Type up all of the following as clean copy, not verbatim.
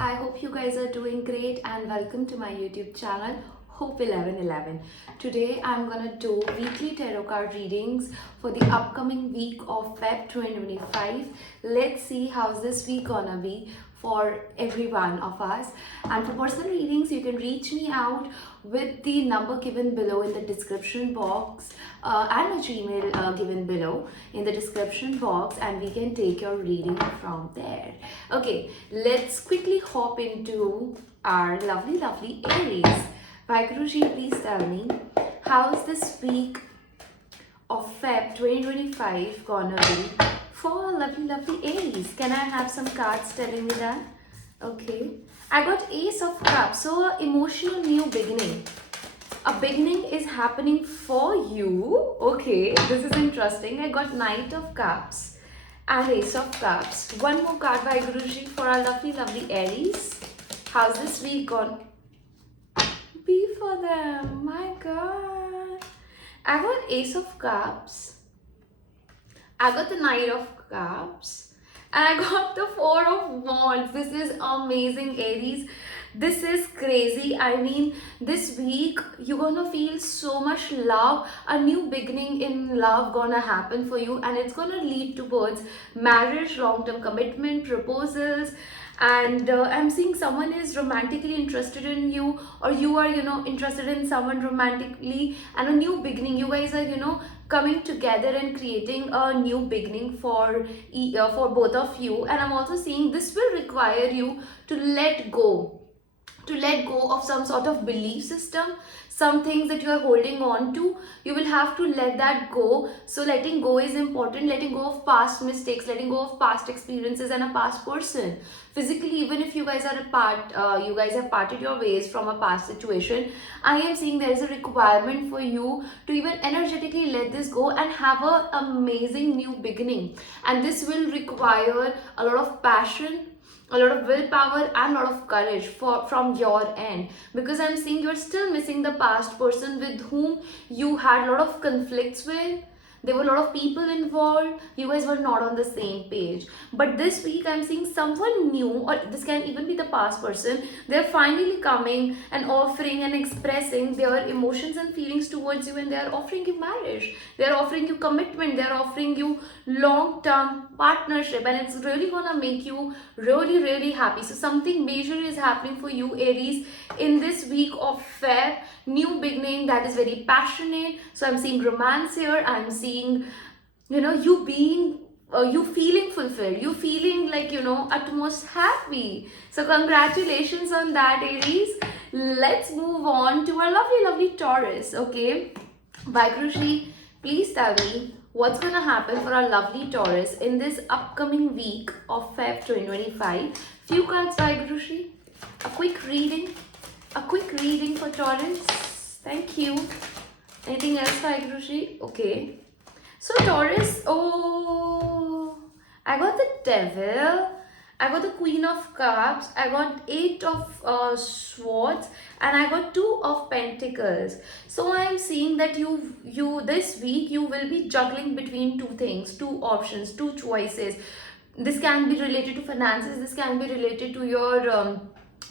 I hope you guys are doing great and welcome to my YouTube channel Hope 1111. Today I'm gonna do weekly tarot card readings for the upcoming week of Feb 2025. Let's see how's this week gonna be for every one of us. And for personal readings, you can reach me out with the number given below in the description box and a Gmail given below in the description box, and we can take your reading from there. Okay, let's quickly hop into our lovely Aries. Vaiguruji, please tell me, how's this week of Feb 2025 gonna be for lovely Aries? Can I have some cards telling me that? Okay, I got Ace of Cups, so emotional new beginning. A beginning is happening for you. Okay, this is interesting. I got Knight of Cups and Ace of Cups. One more card by Guruji for our lovely Aries. How's this week gone? Be for them. My God. I got Ace of Cups. I got the Knight of Cups. And I got the Four of Wands. This is amazing, Aries. This is crazy. I mean, this week you're gonna feel so much love. A new beginning in love gonna happen for you, and it's gonna lead towards marriage, long-term commitment, proposals. And I'm seeing someone is romantically interested in you, or you are interested in someone romantically, and a new beginning. You guys are coming together and creating a new beginning for both of you. And I'm also seeing this will require you to let go of some sort of belief system, some things that you are holding on to. You will have to let that go. So letting go is important. Letting go of past mistakes, letting go of past experiences and a past person. Physically, even if you guys are apart, you guys have parted your ways from a past situation, I am seeing there is a requirement for you to even energetically let this go and have an amazing new beginning. And this will require a lot of passion, a lot of willpower and a lot of courage from your end, because I'm seeing you're still missing the past person with whom you had a lot of conflicts with. There were a lot of people involved. You guys were not on the same page. But this week I'm seeing someone new, or this can even be the past person. They're finally coming and offering and expressing their emotions and feelings towards you, and they're offering you marriage. They're offering you commitment. They're offering you long-term partnership, and it's really gonna make you really happy. So something major is happening for you, Aries, in this week of Feb. New beginning that is very passionate. So I'm seeing romance here. I'm seeing you being you feeling fulfilled, you feeling like at most happy. So congratulations on that, Aries. Let's move on to our lovely Taurus. Okay, Vaiguruji, please tell me what's gonna happen for our lovely Taurus in this upcoming week of Feb 2025. Few cards, Vaiguruji. A quick reading. A quick reading for Taurus. Thank you. Anything else, Vaiguruji? Okay. So Taurus, oh, I got the Devil, I got the Queen of Cups, I got Eight of Swords, and I got Two of Pentacles. So I'm seeing that you this week you will be juggling between two things, two options, two choices. This can be related to finances. This can be related to your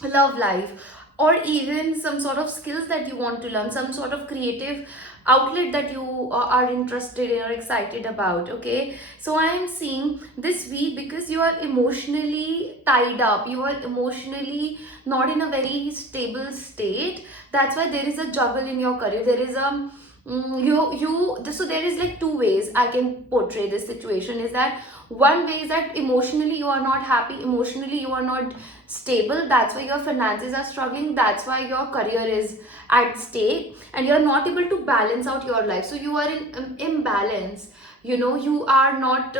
love life, or even some sort of skills that you want to learn, some sort of creative outlet that you are interested in or excited about. Okay, so I am seeing this week, because you are emotionally tied up, you are emotionally not in a very stable state. That's why there is a juggle in your career. There is a so there is like two ways I can portray this situation. Is that one way is that emotionally you are not happy, emotionally you are not stable. That's why your finances are struggling. That's why your career is at stake, and you're not able to balance out your life. So you are in imbalance. You are not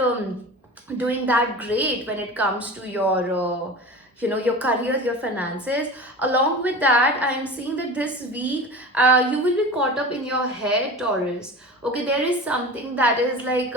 doing that great when it comes to your career, your finances. Along with that, I am seeing that this week you will be caught up in your head, Taurus. Okay, there is something that is like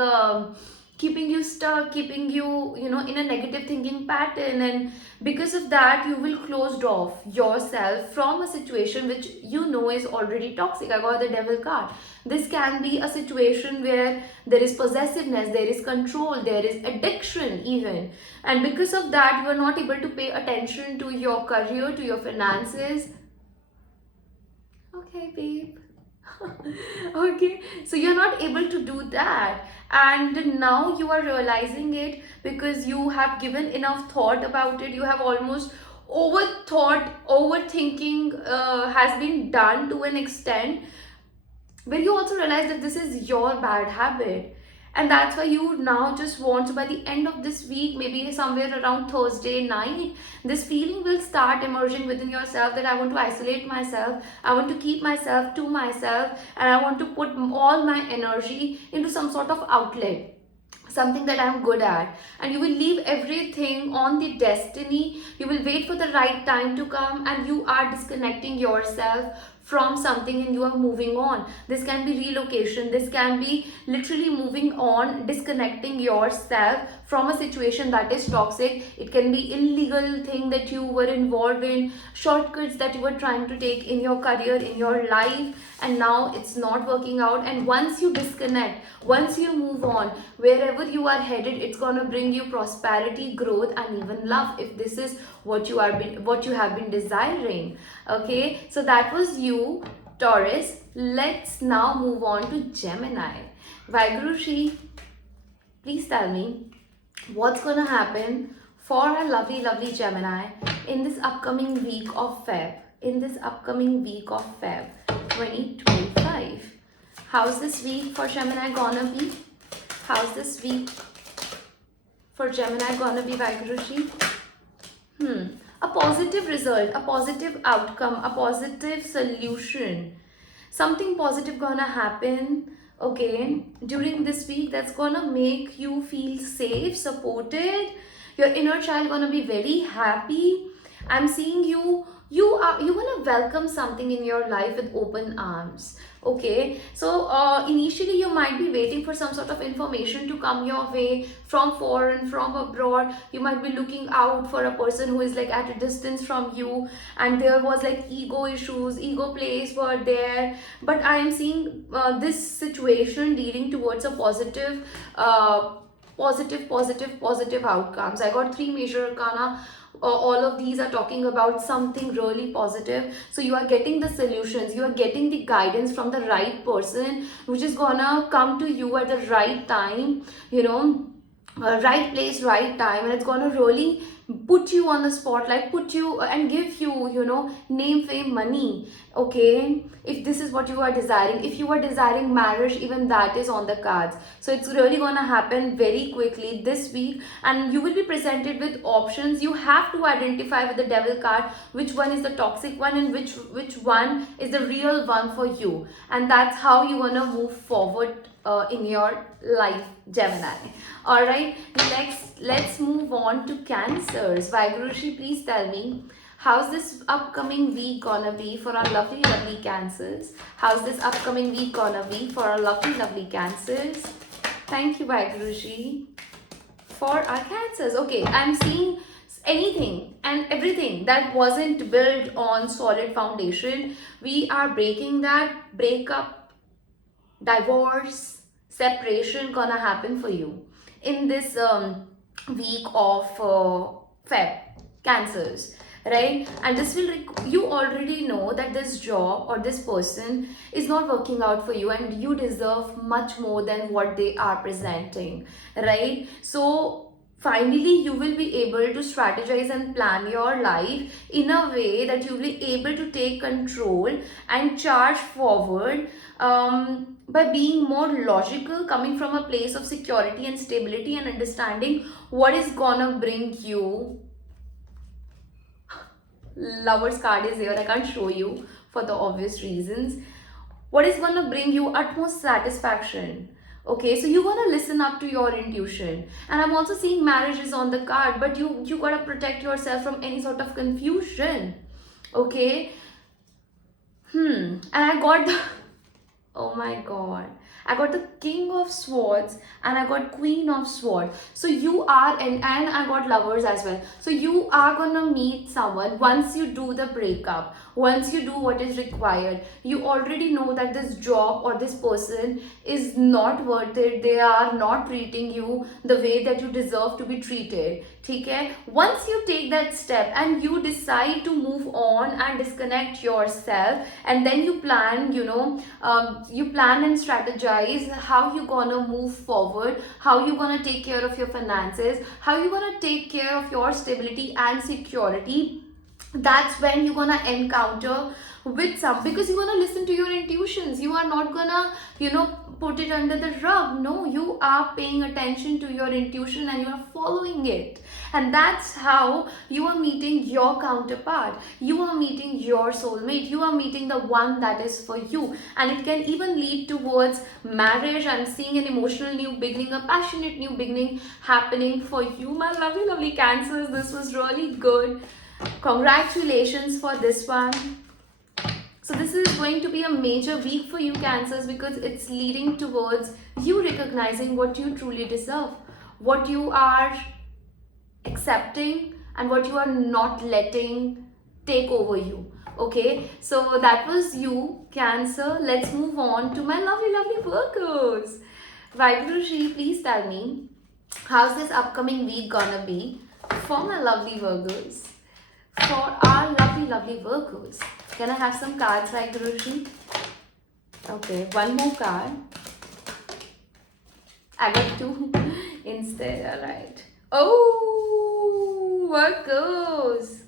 keeping you stuck, keeping you, in a negative thinking pattern. And because of that, you will close off yourself from a situation which is already toxic. I got the devil card. This can be a situation where there is possessiveness, there is control, there is addiction even. And because of that, you are not able to pay attention to your career, to your finances. Okay, babe. Okay, so you're not able to do that, and now you are realizing it because you have given enough thought about it. You have almost overthought, overthinking has been done to an extent where you also realize that this is your bad habit. And that's why you now just want to, by the end of this week, maybe somewhere around Thursday night, this feeling will start emerging within yourself that I want to isolate myself, I want to keep myself to myself, and I want to put all my energy into some sort of outlet, something that I'm good at. And you will leave everything on the destiny. You will wait for the right time to come, and you are disconnecting yourself from something and you are moving on. This can be relocation, this can be literally moving on, disconnecting yourself from a situation that is toxic. It can be illegal thing that you were involved in, shortcuts that you were trying to take in your career, in your life, and now it's not working out. And once you disconnect, once you move on, wherever you are headed, it's gonna bring you prosperity, growth, and even love, if this is what you have been desiring. Okay, so that was you, Taurus. Let's now move on to Gemini. Vaigurushi, please tell me what's gonna happen for our lovely Gemini in this upcoming week of Feb. 2025. How's this week for Gemini gonna be? How's this week for Gemini gonna be, Vaigurushi? A positive result, a positive outcome, a positive solution. Something positive gonna happen, okay, during this week, that's gonna make you feel safe, supported. Your inner child gonna be very happy. I'm seeing you gonna welcome something in your life with open arms. Okay, so initially you might be waiting for some sort of information to come your way from foreign, from abroad. You might be looking out for a person who is like at a distance from you, and there was like ego issues, ego plays were there. But I am seeing this situation leading towards a positive outcomes. I got 3 major arcana. All of these are talking about something really positive. So you are getting the solutions, you are getting the guidance from the right person, which is gonna come to you at the right time, right place, right time, and it's gonna really put you on the spotlight, put you and give you, name, fame, money. Okay, if this is what you are desiring, if you are desiring marriage, even that is on the cards. So it's really gonna happen very quickly this week, and you will be presented with options. You have to identify with the devil card which one is the toxic one and which one is the real one for you, and that's how you wanna move forward in your life, Gemini. All right, let's move on to Cancers. Vaigurushi, please tell me, how's this upcoming week gonna be for our lovely Cancers? How's this upcoming week gonna be for our lovely Cancers? Thank you, Vaigurushi, for our Cancers. Okay, I'm seeing anything and everything that wasn't built on solid foundation. We are breaking that. Breakup, divorce, separation gonna happen for you in this week of Feb, Cancers, right? And this will you already know that this job or this person is not working out for you, and you deserve much more than what they are presenting, right? So finally you will be able to strategize and plan your life in a way that you will be able to take control and charge forward, by being more logical, coming from a place of security and stability and understanding what is gonna bring you. Lover's card is here, I can't show you for the obvious reasons. What is gonna bring you utmost satisfaction. Okay, so you want to listen up to your intuition. And I'm also seeing marriage is on the card, but you got to protect yourself from any sort of confusion. Okay, and I got the oh my god, I got the King of Swords, and I got Queen of Swords. So you are, and I got Lovers as well. So you are gonna meet someone once you do the breakup, once you do what is required. You already know that this job or this person is not worth it. They are not treating you the way that you deserve to be treated. Okay? Once you take that step and you decide to move on and disconnect yourself, and then you plan, you plan and strategize how you gonna move forward, how you gonna take care of your finances, how you gonna take care of your stability and security. That's when you're gonna encounter with some, because you're gonna listen to your intuitions. You are not gonna put it under the rug. No, you are paying attention to your intuition and you are following it. And that's how you are meeting your counterpart. You are meeting your soulmate. You are meeting the one that is for you. And it can even lead towards marriage. I'm seeing an emotional new beginning, a passionate new beginning happening for you, my lovely, lovely Cancers. This was really good. Congratulations for this one. So this is going to be a major week for you, Cancers, because it's leading towards you recognizing what you truly deserve, what you are accepting, and what you are not letting take over you. Okay, so that was you, Cancer. Let's move on to my lovely, lovely Virgos. Vaiguruji, please tell me, how's this upcoming week gonna be for my lovely Virgos? For our lovely, lovely Virgos. Can I have some cards, like Guruji? Okay, one more card. I got two instead, alright. Oh, Virgos.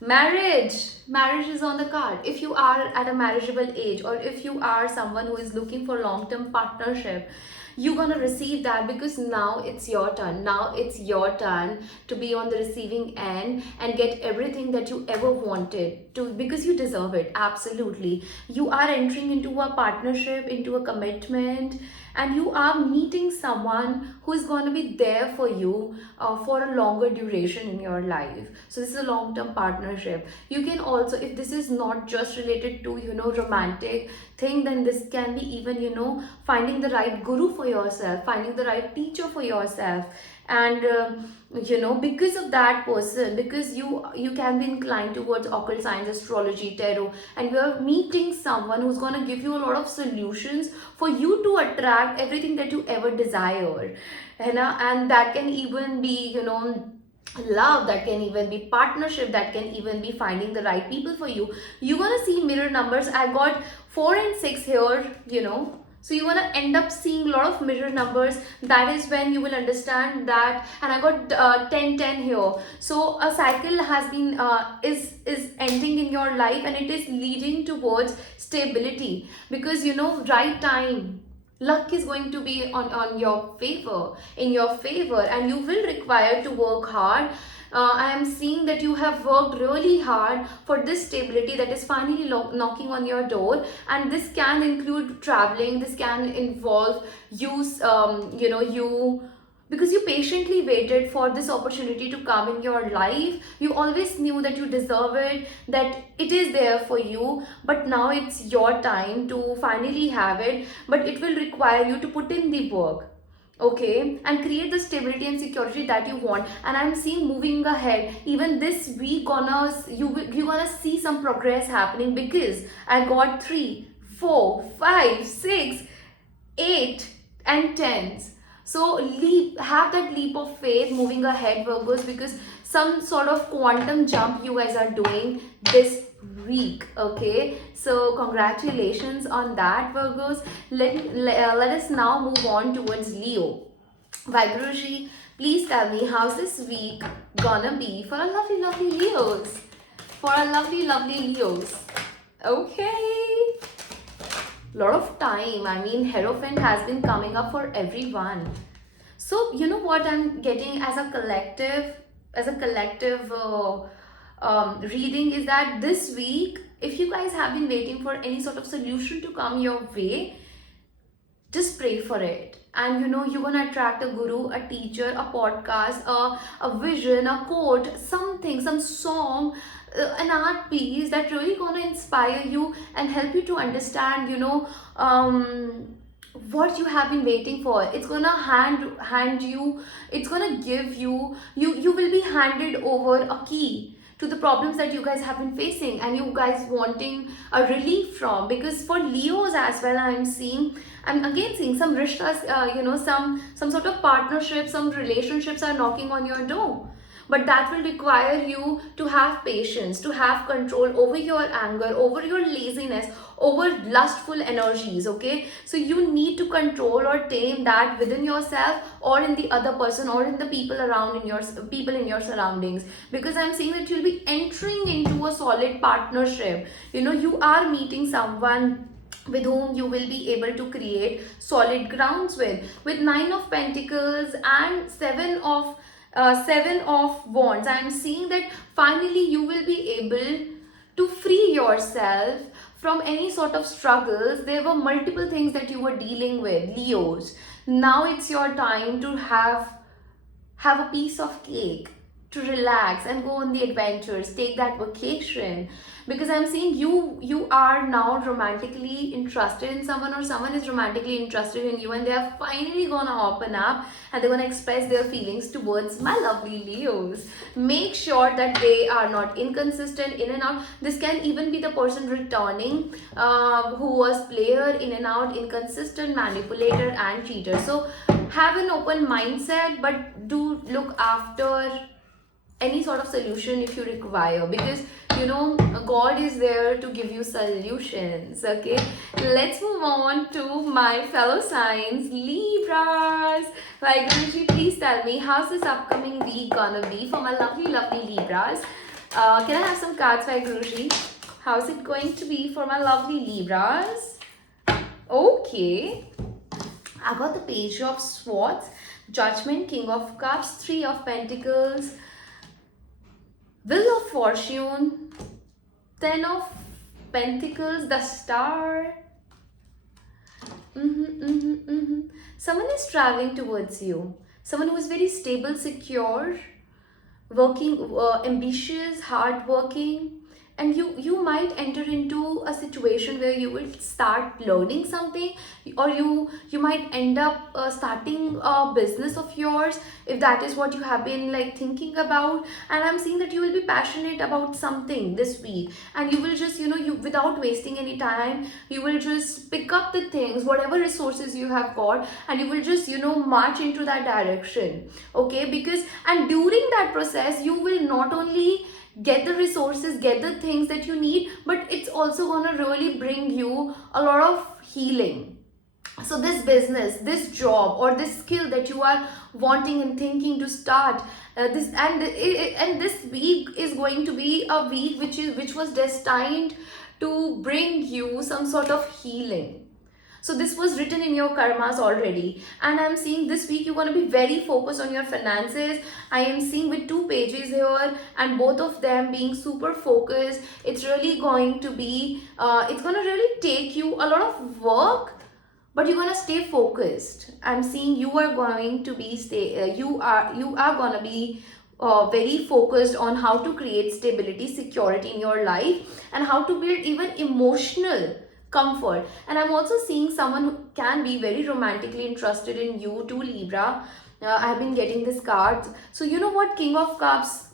Marriage is on the card. If you are at a marriageable age, or if you are someone who is looking for long-term partnership, you're gonna receive that, because now it's your turn. Now it's your turn to be on the receiving end and get everything that you ever wanted to, because you deserve it. Absolutely. You are entering into a partnership, into a commitment, and you are meeting someone who is going to be there for you for a longer duration in your life. So this is a long-term partnership. You can also, if this is not just related to romantic thing, then this can be even finding the right guru for yourself, finding the right teacher for yourself. And because of that person, because you can be inclined towards occult science, astrology, tarot, and you're meeting someone who's going to give you a lot of solutions for you to attract everything that you ever desire. And that can even be love, that can even be partnership, that can even be finding the right people for you. You're gonna see mirror numbers. I got 4 and 6 here. So you're gonna end up seeing a lot of mirror numbers. That is when you will understand that. And I got 10 here. So a cycle has been is ending in your life, and it is leading towards stability, because right time, luck is going to be on your favor, in your favor, and you will require to work hard. I am seeing that you have worked really hard for this stability that is finally knocking on your door. And this can include traveling. This can involve you because you patiently waited for this opportunity to come in your life. You always knew that you deserve it, that it is there for you, but now it's your time to finally have it. But it will require you to put in the work, okay, and create the stability and security that you want. And I'm seeing moving ahead, even this week, you're gonna see some progress happening, because I got 3, 4, 5, 6, 8 and 10s. So have that leap of faith moving ahead, Virgos, because some sort of quantum jump you guys are doing this week. Okay, so congratulations on that, Virgos. Let us now move on towards Leo. Vaiguruji, please tell me, how's this week gonna be for our lovely, lovely Leos? For our lovely, lovely Leos. Okay, lot of time. I mean, Hierophant has been coming up for everyone. So you know what I'm getting as a collective reading is that this week, if you guys have been waiting for any sort of solution to come your way, just pray for it. And you're gonna attract a guru, a teacher, a podcast, a vision, a quote, something, some song, an art piece that really gonna inspire you and help you to understand what you have been waiting for. It's gonna hand you, it's gonna give you, you will be handed over a key to the problems that you guys have been facing and you guys wanting a relief from. Because for Leos as well, I'm again seeing some rishtas, some sort of partnership, some relationships are knocking on your door. But that will require you to have patience, to have control over your anger, over your laziness, over lustful energies. Okay, so you need to control or tame that within yourself or in the other person or in the people around, in your people in your surroundings. Because I'm seeing that you'll be entering into a solid partnership. You are meeting someone with whom you will be able to create solid grounds with 9 of Pentacles and Seven of Wands. I'm seeing that finally you will be able to free yourself from any sort of struggles. There were multiple things that you were dealing with, Leos. Now it's your time to have a piece of cake, to relax and go on the adventures, take that vacation. Because I'm seeing you are now romantically interested in someone, or someone is romantically interested in you, and they are finally gonna open up and they're gonna express their feelings towards my lovely Leos. Make sure that they are not inconsistent, in and out. This can even be the person returning, who was player, in and out, inconsistent, manipulator and cheater. So have an open mindset, but do look after any sort of solution if you require, because God is there to give you solutions. Okay, let's move on to my fellow signs, Libras. Like, Guruji, please tell me, how's this upcoming week gonna be for my lovely Libras? Can I have some cards by Guruji? How's it going to be for my lovely Libras? Okay, I got the Page of Swords, Judgment, King of Cups, 3 of Pentacles, Wheel of Fortune, 10 of Pentacles, the Star. Someone is traveling towards you. Someone who is very stable, secure, working, ambitious, hardworking. And you might enter into a situation where you will start learning something, or you might end up starting a business of yours, if that is what you have been like thinking about. And I'm seeing that you will be passionate about something this week, and you will just you without wasting any time, you will just pick up the things, whatever resources you have got, and you will just march into that direction. Okay, because and during that process you will not only get the resources, get the things that you need, but it's also gonna really bring you a lot of healing. So this business, this job, or this skill that you are wanting and thinking to start, and this week is going to be a week which was destined to bring you some sort of healing. So this was written in your karmas already. And I'm seeing this week you're going to be very focused on your finances. I am seeing with 2 pages here, and both of them being super focused. It's really going to be, it's going to really take you a lot of work, but you're going to stay focused. I'm seeing you are going to be, you are going to be very focused on how to create stability, security in your life, and how to build even emotional comfort. And I'm also seeing someone who can be very romantically interested in you too, Libra. I've been getting this card. So you know what, King of Cups,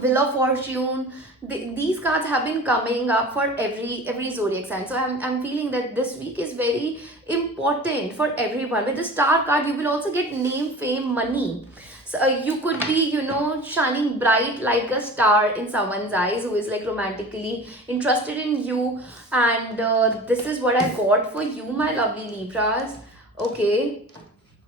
Wheel of Fortune, these cards have been coming up for every zodiac sign. So I'm feeling that this week is very important for everyone. With the Star card, you will also get name, fame, money. So you could be shining bright like a star in someone's eyes who is like romantically interested in you. And this is what I got for you, my lovely Libras. Okay,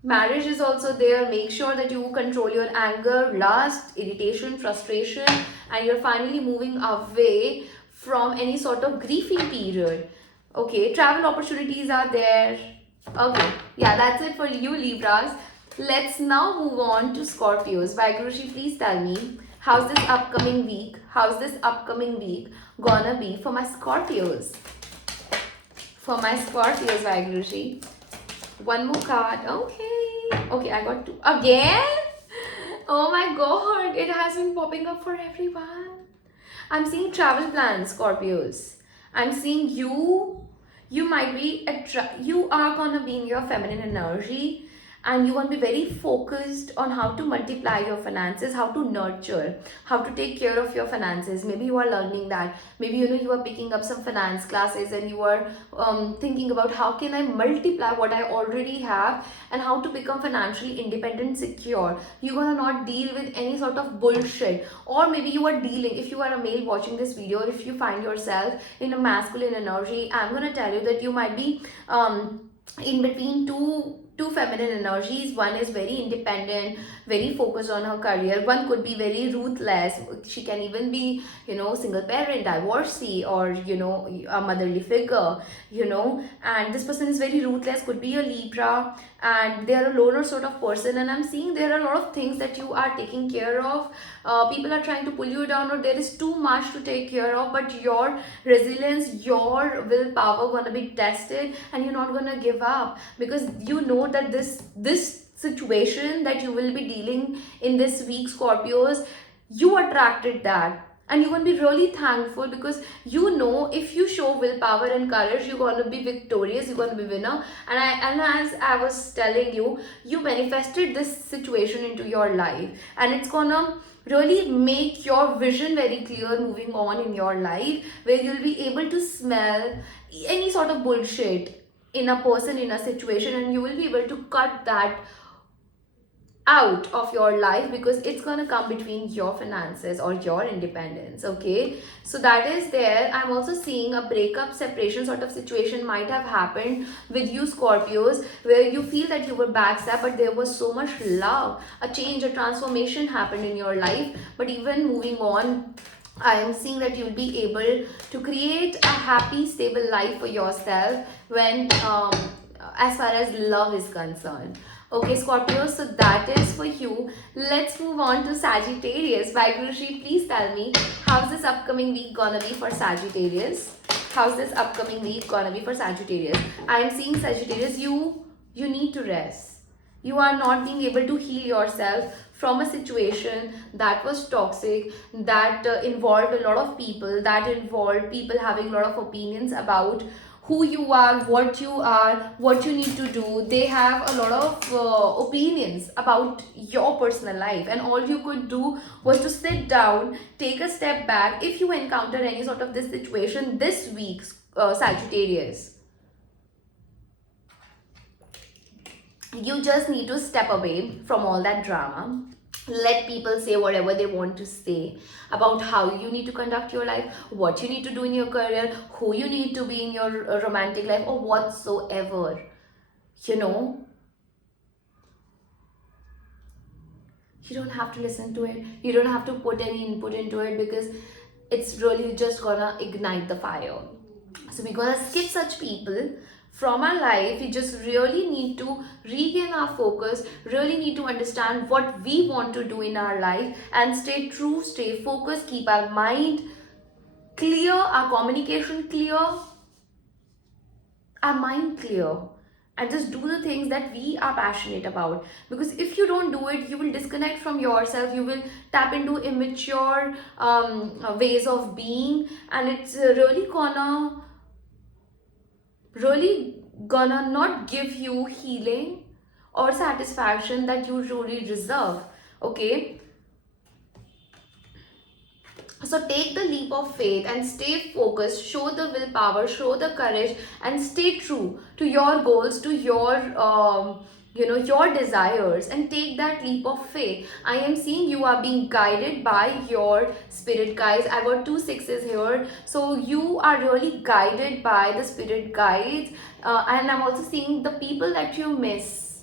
marriage is also there. Make sure that you control your anger, lust, irritation, frustration, and you're finally moving away from any sort of grieving period. Okay, travel opportunities are there. Okay, yeah, that's it for you, Libras. Let's now move on to Scorpios. Vaiguruji, please tell me, how's this upcoming week? How's this upcoming week gonna be for my Scorpios? For my Scorpios, Vaiguruji. One more card. Okay, I got 2 again. Oh my god, it has been popping up for everyone. I'm seeing travel plans, Scorpios. I'm seeing you are gonna be in your feminine energy, and you want to be very focused on how to multiply your finances, how to nurture, how to take care of your finances. Maybe you are learning that. Maybe you are picking up some finance classes, and you are thinking about how can I multiply what I already have, and how to become financially independent, secure. You're gonna not deal with any sort of bullshit. Or maybe you are dealing, if you are a male watching this video, or if you find yourself in a masculine energy, I'm gonna tell you that you might be in between two feminine energies. One is very independent, very focused on her career. One could be very ruthless. She can even be, single parent, divorcee, or a motherly figure. And this person is very ruthless, could be a Libra, and they are a loner sort of person. And I'm seeing there are a lot of things that you are taking care of. People are trying to pull you down, or there is too much to take care of, but your resilience, your willpower gonna be tested, and you're not gonna give up, because you know that this situation that you will be dealing in this week, Scorpios, you attracted that. And you're going to be really thankful, because if you show willpower and courage, you're going to be victorious, you're going to be winner. And as I was telling you, you manifested this situation into your life, and it's gonna really make your vision very clear moving on in your life, where you'll be able to smell any sort of bullshit in a person, in a situation, and you will be able to cut that out of your life, because it's gonna come between your finances or your independence. Okay, so that is there. I'm also seeing a breakup, separation sort of situation might have happened with you, Scorpios, where you feel that you were backstabbed, but there was so much love, a change, a transformation happened in your life. But even moving on, I am seeing that you'll be able to create a happy, stable life for yourself when as far as love is concerned. Okay, Scorpio, so that is for you. Let's move on to Sagittarius. Vaigurushi, please tell me, how's this upcoming week gonna be for Sagittarius? How's this upcoming week gonna be for Sagittarius? I am seeing Sagittarius, you need to rest. You are not being able to heal yourself from a situation that was toxic, that involved a lot of people, that involved people having a lot of opinions about who you are, what you need to do. They have a lot of opinions about your personal life, and all you could do was to sit down, take a step back. If you encounter any sort of this situation this week, Sagittarius, you just need to step away from all that drama. Let people say whatever they want to say about how you need to conduct your life, what you need to do in your career, who you need to be in your romantic life, or whatsoever. You don't have to listen to it. You don't have to put any input into it, because it's really just gonna ignite the fire. So we're gonna skip such people from our life. We just really need to regain our focus, really need to understand what we want to do in our life, and stay true, stay focused, keep our mind clear, our communication clear, our mind clear, and just do the things that we are passionate about. Because if you don't do it, you will disconnect from yourself, you will tap into immature ways of being, and it's really gonna not give you healing or satisfaction that you truly deserve. Okay, so take the leap of faith and stay focused, show the willpower, show the courage, and stay true to your goals, to your your desires, and take that leap of faith. I am seeing you are being guided by your spirit guides. I got 2 6s here, so you are really guided by the spirit guides. And I'm also seeing the people that you miss,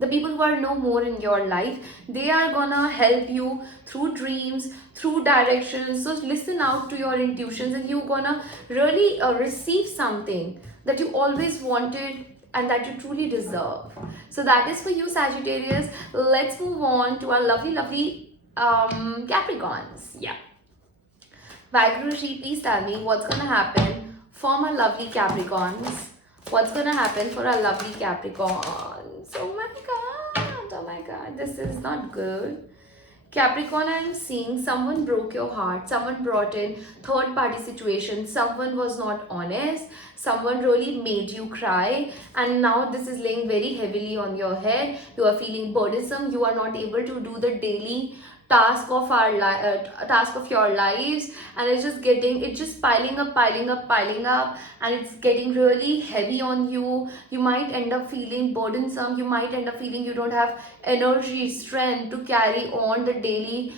the people who are no more in your life, they are gonna help you through dreams, through directions. So listen out to your intuitions, and you're gonna really receive something that you always wanted and that you truly deserve. So that is for you, Sagittarius. Let's move on to our lovely Capricorns. Yeah, Vaigurushi, please tell me what's gonna happen for my lovely Capricorns. What's gonna happen for our lovely Capricorns? Oh my god, this is not good. Capricorn, I'm seeing someone broke your heart, someone brought in third party situation, someone was not honest, someone really made you cry, and now this is laying very heavily on your head. You are feeling burdensome, you are not able to do the daily task of your lives, and it's just piling up, and it's getting really heavy on you. You might end up feeling burdensome, you might end up feeling you don't have energy, strength to carry on the daily,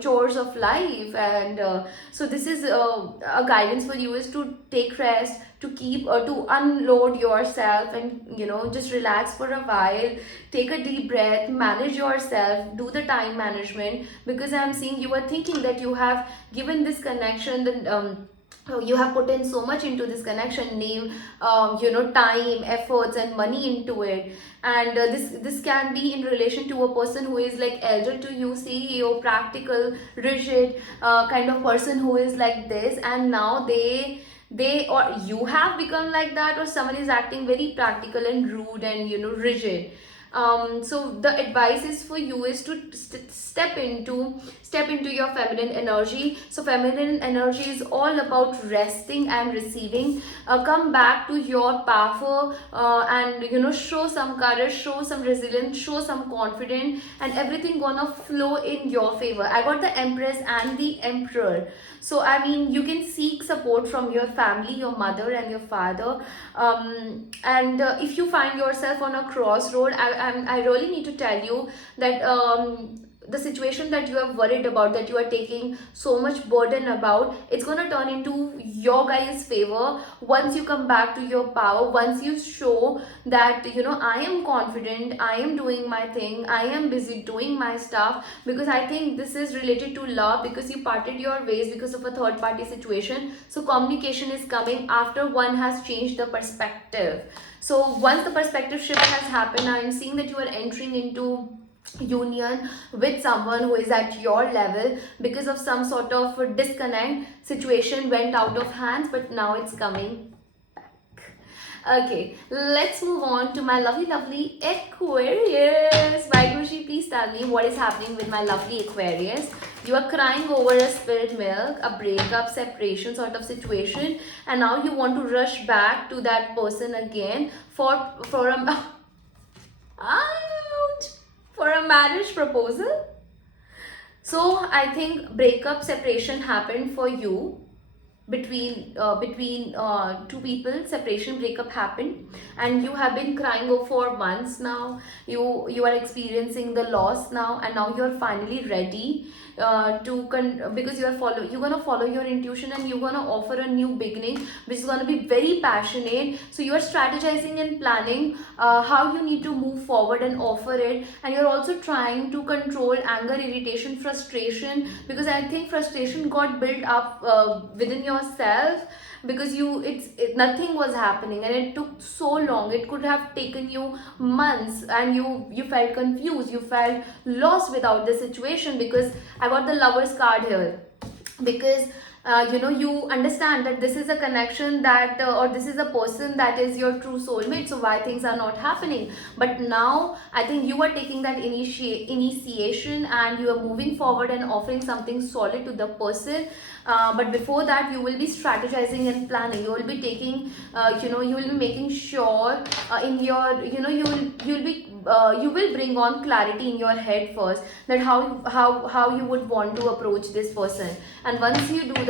chores of life. And so this is a guidance for you is to take rest, to keep to unload yourself, and just relax for a while. Take a deep breath, manage yourself, do the time management, because I'm seeing you are thinking that you have given this connection, you have put in so much into this connection, name, time, efforts and money into it. And this can be in relation to a person who is like elder to you, CEO, practical, rigid, kind of person who is like this, and now they or you have become like that, or someone is acting very practical and rude and rigid. So the advice is for you is to step into your feminine energy. So feminine energy is all about resting and receiving. Come back to your power, and show some courage, show some resilience, show some confidence, and everything gonna flow in your favor. I got the Empress and the Emperor. So I mean, you can seek support from your family, your mother and your father. And if you find yourself on a crossroad, I really need to tell you that the situation that you are worried about, that you are taking so much burden about, it's gonna turn into your guys' favor once you come back to your power, once you show that I am confident, I am doing my thing, I am busy doing my stuff. Because I think this is related to love, because you parted your ways because of a third party situation. So communication is coming after one has changed the perspective. So once the perspective shift has happened, I am seeing that you are entering into union with someone who is at your level, because of some sort of disconnect. Situation went out of hands, but now it's coming back. Okay, let's move on to my lovely Aquarius. Vaiguruji, please tell me what is happening with my lovely Aquarius. You are crying over a spilled milk, a breakup, separation sort of situation, and now you want to rush back to that person again for a ouch, for a marriage proposal. So I think breakup, separation happened for you, between two people. Separation, breakup happened, and you have been crying over for months now. You are experiencing the loss now, and now you're finally ready, because you're gonna follow your intuition, and you're gonna offer a new beginning which is gonna be very passionate. So you are strategizing and planning how you need to move forward and offer it. And you're also trying to control anger, irritation, frustration, because I think frustration got built up within yourself, because nothing was happening, and it took so long. It could have taken you months, and you felt confused, you felt lost without the situation. Because I got the Lovers card here, because you understand that this is a connection that or this is a person that is your true soulmate. So why things are not happening? But now I think you are taking that initiation, and you are moving forward and offering something solid to the person. But before that, you will be strategizing and planning. You will be taking you will be making sure in your you will bring on clarity in your head first, that how you would want to approach this person. And once you do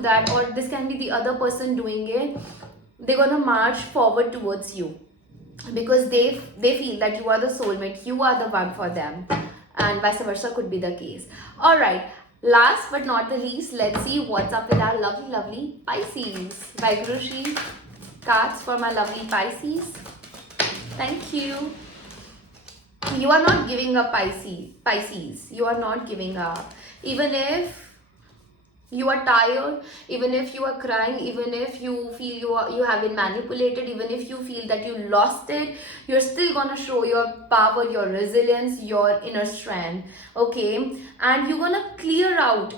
that, or this can be the other person doing it, they're gonna march forward towards you, because they feel that you are the soulmate, you are the one for them, and vice versa could be the case. All right, last but not the least, let's see what's up with our lovely Pisces. Vaiguruji, cards for my lovely Pisces. Thank you. You are not giving up, Pisces. You are not giving up. Even if you are tired, even if you are crying, even if you feel you have been manipulated, even if you feel that you lost it, you're still gonna show your power, your resilience, your inner strength. Okay, and you're gonna clear out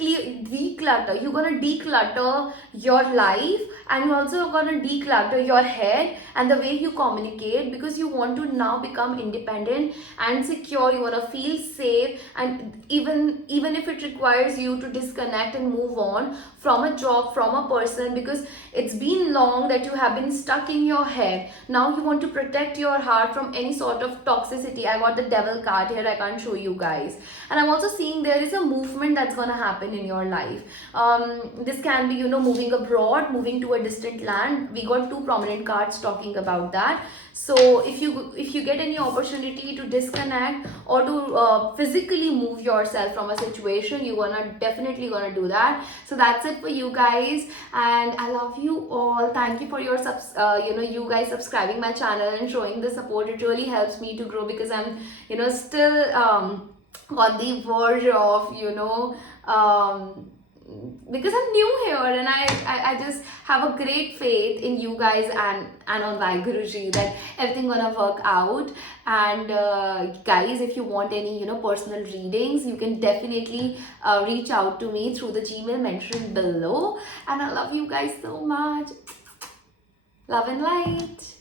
declutter. You're gonna declutter your life, and you're also gonna declutter your head and the way you communicate, because you want to now become independent and secure. You wanna feel safe, and even if it requires you to disconnect and move on from a job, from a person, because it's been long that you have been stuck in your head. Now you want to protect your heart from any sort of toxicity. I got the devil card here, I can't show you guys. And I'm also seeing there is a movement that's gonna happen in your life. This can be, moving abroad, moving to a distant land. We got two prominent cards talking about that. So if you get any opportunity to disconnect or to physically move yourself from a situation, you're definitely gonna do that. So that's it for you guys, and I love you all. Thank you for your you guys subscribing my channel and showing the support. It really helps me to grow, because I'm still on the verge of because I'm new here, and I just have a great faith in you guys and on Vaiguruji that everything gonna work out. And guys, if you want any personal readings, you can definitely reach out to me through the Gmail mentioned below. And I love you guys so much. Love and light.